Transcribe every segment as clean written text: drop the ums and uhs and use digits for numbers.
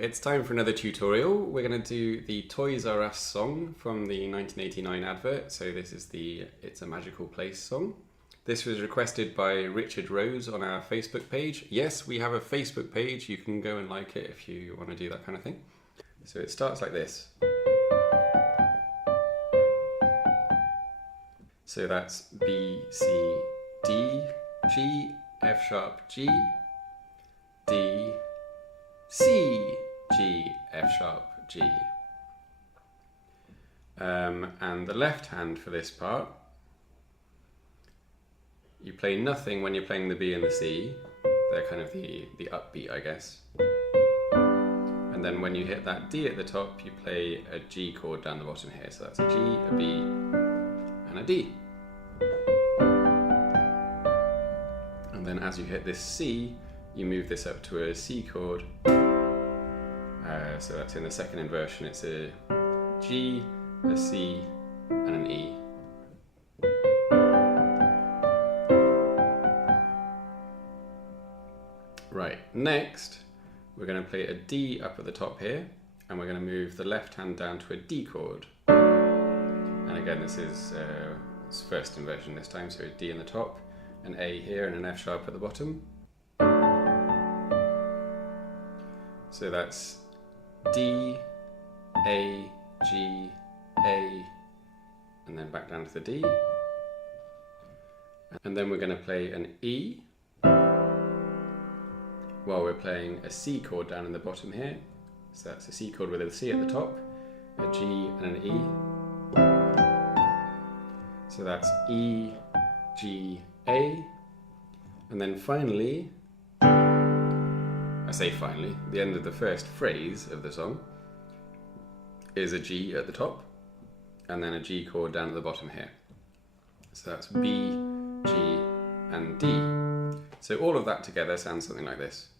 it's time for another tutorial. We're going to do the Toys R Us song from the 1989 advert. So this is the It's a Magical Place song. This was requested by Richard Rose on our Facebook page. Yes, we have a Facebook page. You can go and like it if you want to do that kind of thing. So it starts like this. So that's B, C, D, G, F sharp, G, D, C, G, F sharp, G. And the left hand for this part, you play nothing when you're playing the B and the C. They're kind of the upbeat, I guess. And then when you hit that D at the top, you play a G chord down the bottom here. So that's a G, a B, and a D. And then as you hit this C, you move this up to a C chord. So that's in the second inversion. It's a G, a C, and an E. Right, next we're going to play a D up at the top here, and we're going to move the left hand down to a D chord. And again, this is first inversion this time, so a D in the top, an A here, and an F sharp at the bottom. So that's D, A, G, A, and then back down to the D. And then we're going to play an E while we're playing a C chord down in the bottom here. So that's a C chord with a C at the top, a G and an E. So that's E, G, A. And then finally, I say finally, the end of the first phrase of the song is a G at the top, and then a G chord down at the bottom here. So that's B, G, and D. So all of that together sounds something like this.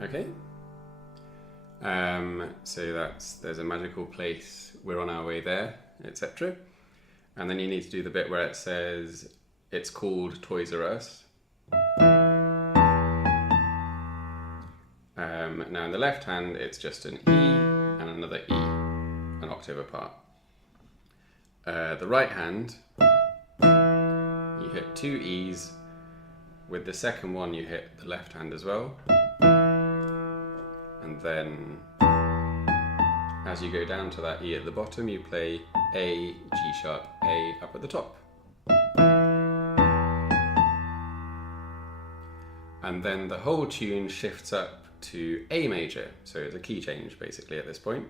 Okay. So there's a magical place, we're on our way there, etc. And then you need to do the bit where it says it's called Toys R Us. Now in the left hand it's just an E and another E, an octave apart. The right hand, you hit two E's. With the second one you hit the left hand as well. And then as you go down to that E at the bottom, you play A, G sharp, A up at the top. And then the whole tune shifts up to A major, so it's a key change basically at this point.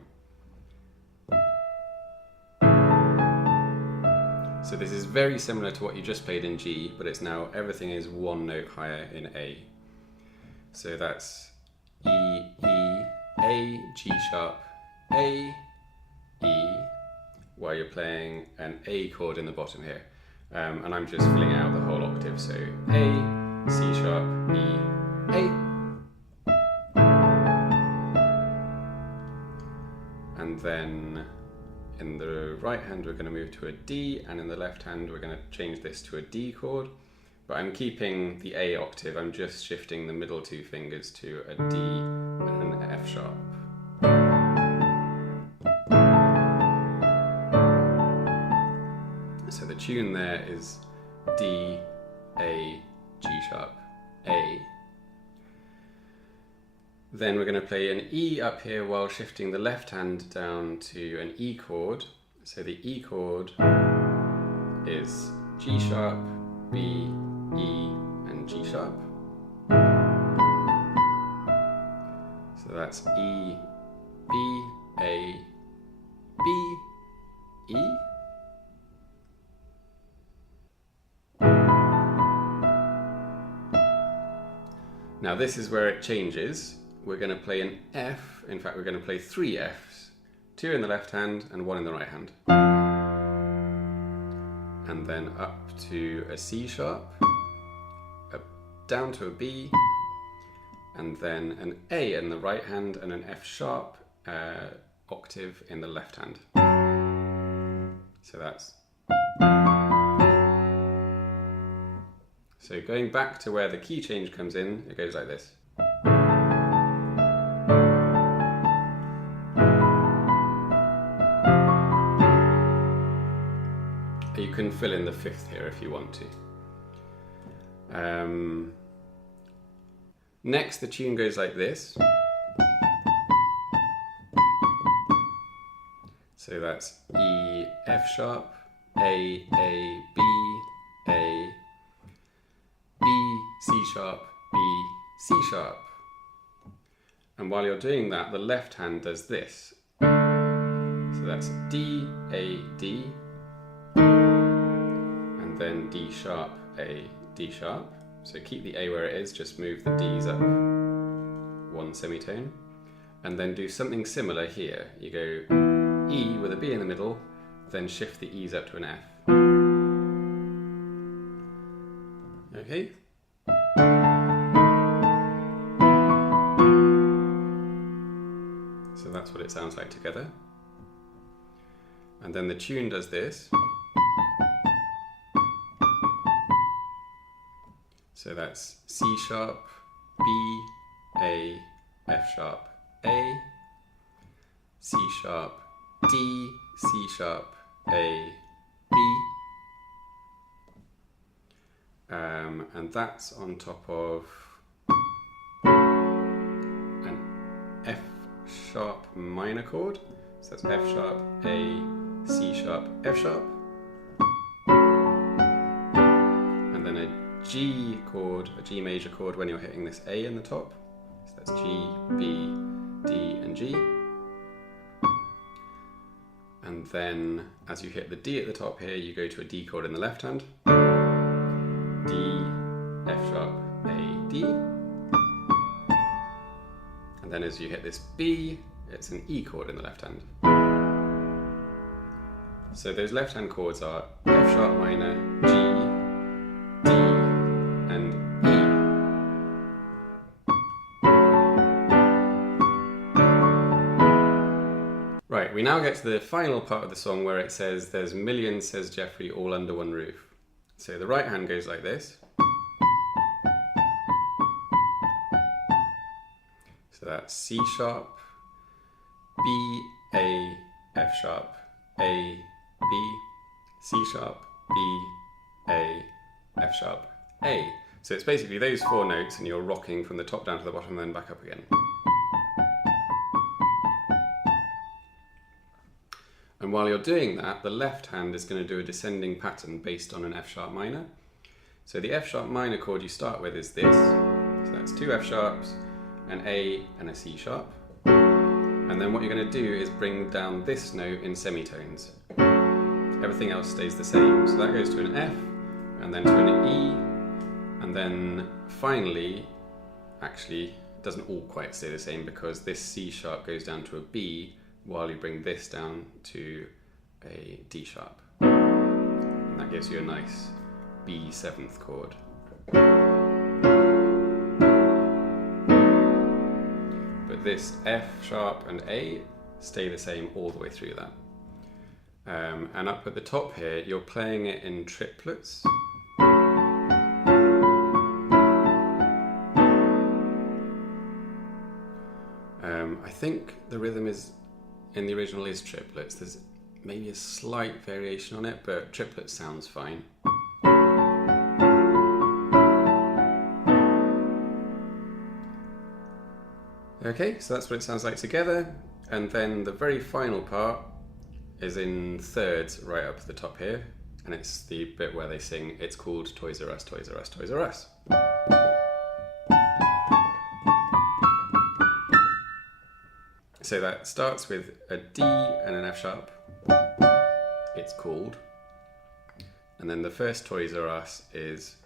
So this is very similar to what you just played in G, but it's now everything is one note higher in A. So that's E, E, A, G sharp, A, E, while you're playing an A chord in the bottom here. And I'm just filling out the whole octave, so A, C sharp, E, A. And then in the right hand we're going to move to a D, and in the left hand we're going to change this to a D chord. But I'm keeping the A octave, I'm just shifting the middle two fingers to a D and an F sharp. So the tune there is D, A, G sharp, A. Then we're going to play an E up here while shifting the left hand down to an E chord. So the E chord is G sharp, B, E, and G sharp. So that's E, B, A, B, E. Now this is where it changes. We're going to play an F. In fact, we're going to play three Fs. Two in the left hand and one in the right hand. And then up to a C sharp, up, down to a B, and then an A in the right hand and an F sharp octave in the left hand. So that's So going back to where the key change comes in, it goes like this. You can fill in the fifth here if you want to. Next, the tune goes like this. So that's E, F sharp, A, B, A, B, C sharp, B, C sharp. And while you're doing that, the left hand does this. So that's D, A, D, and then D sharp, A, D sharp. So keep the A where it is, just move the Ds up one semitone. And then do something similar here. You go E with a B in the middle, then shift the E's up to an F. Okay? So that's what it sounds like together. And then the tune does this. So that's C sharp, B, A, F sharp, A, C sharp, D, C sharp, A, B. And that's on top of an F sharp minor chord. So that's F sharp, A, C sharp, F sharp. And then a G chord, a G major chord when you're hitting this A in the top. So that's G, B, D, and G. And then as you hit the D at the top here, you go to a D chord in the left hand. D, F sharp, A, D. And then as you hit this B, it's an E chord in the left hand. So those left hand chords are F sharp minor, G, D, and E. Right, we now get to the final part of the song where it says, "There's millions, says Jeffrey, all under one roof." So the right hand goes like this. So that's C sharp, B, A, F sharp, A, B, C sharp, B, A, F sharp, A. So it's basically those four notes and you're rocking from the top down to the bottom and then back up again. And while you're doing that, the left hand is going to do a descending pattern based on an F sharp minor. So the F sharp minor chord you start with is this. So that's two F sharps, an A and a C sharp. And then what you're going to do is bring down this note in semitones. Everything else stays the same. So that goes to an F, and then to an E, and then finally, actually, it doesn't all quite stay the same because this C sharp goes down to a B, while you bring this down to a D sharp. And that gives you a nice B seventh chord. But this F sharp and A stay the same all the way through that. And up at the top here, you're playing it in triplets. I think the rhythm is in the original is triplets. There's maybe a slight variation on it, but triplets sounds fine. Okay, so that's what it sounds like together. And then the very final part is in thirds right up at the top here. And it's the bit where they sing, "It's called Toys R Us, Toys R Us, Toys R Us." So that starts with a D and an F sharp. It's called. And then the first Toys R Us is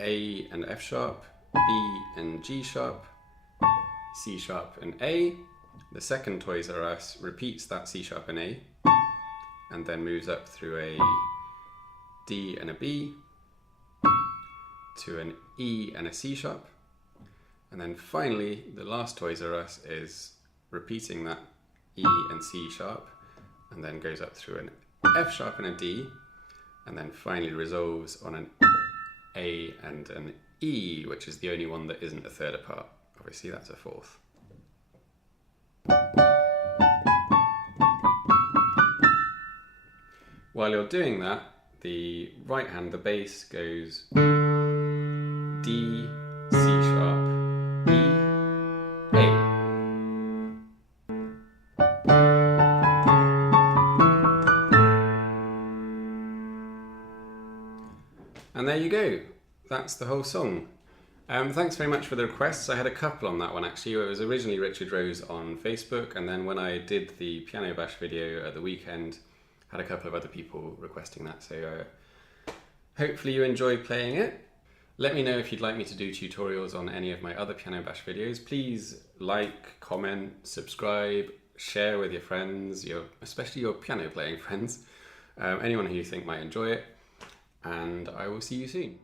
A and F sharp, B and G sharp, C sharp and A. The second Toys R Us repeats that C sharp and A, and then moves up through a D and a B to an E and a C sharp. And then finally, the last Toys R Us is repeating that E and C sharp, and then goes up through an F sharp and a D, and then finally resolves on an A and an E, which is the only one that isn't a third apart. Obviously that's a fourth. While you're doing that, the right hand, the bass, goes D, C sharp, E, A. And there you go. That's the whole song. Thanks very much for the requests. I had a couple on that one actually. It was originally Richard Rose on Facebook, and then when I did the piano bash video at the weekend, had a couple of other people requesting that. So hopefully you enjoy playing it. Let me know if you'd like me to do tutorials on any of my other piano bash videos. Please like, comment, subscribe, share with your friends, especially your piano playing friends, anyone who you think might enjoy it. And I will see you soon.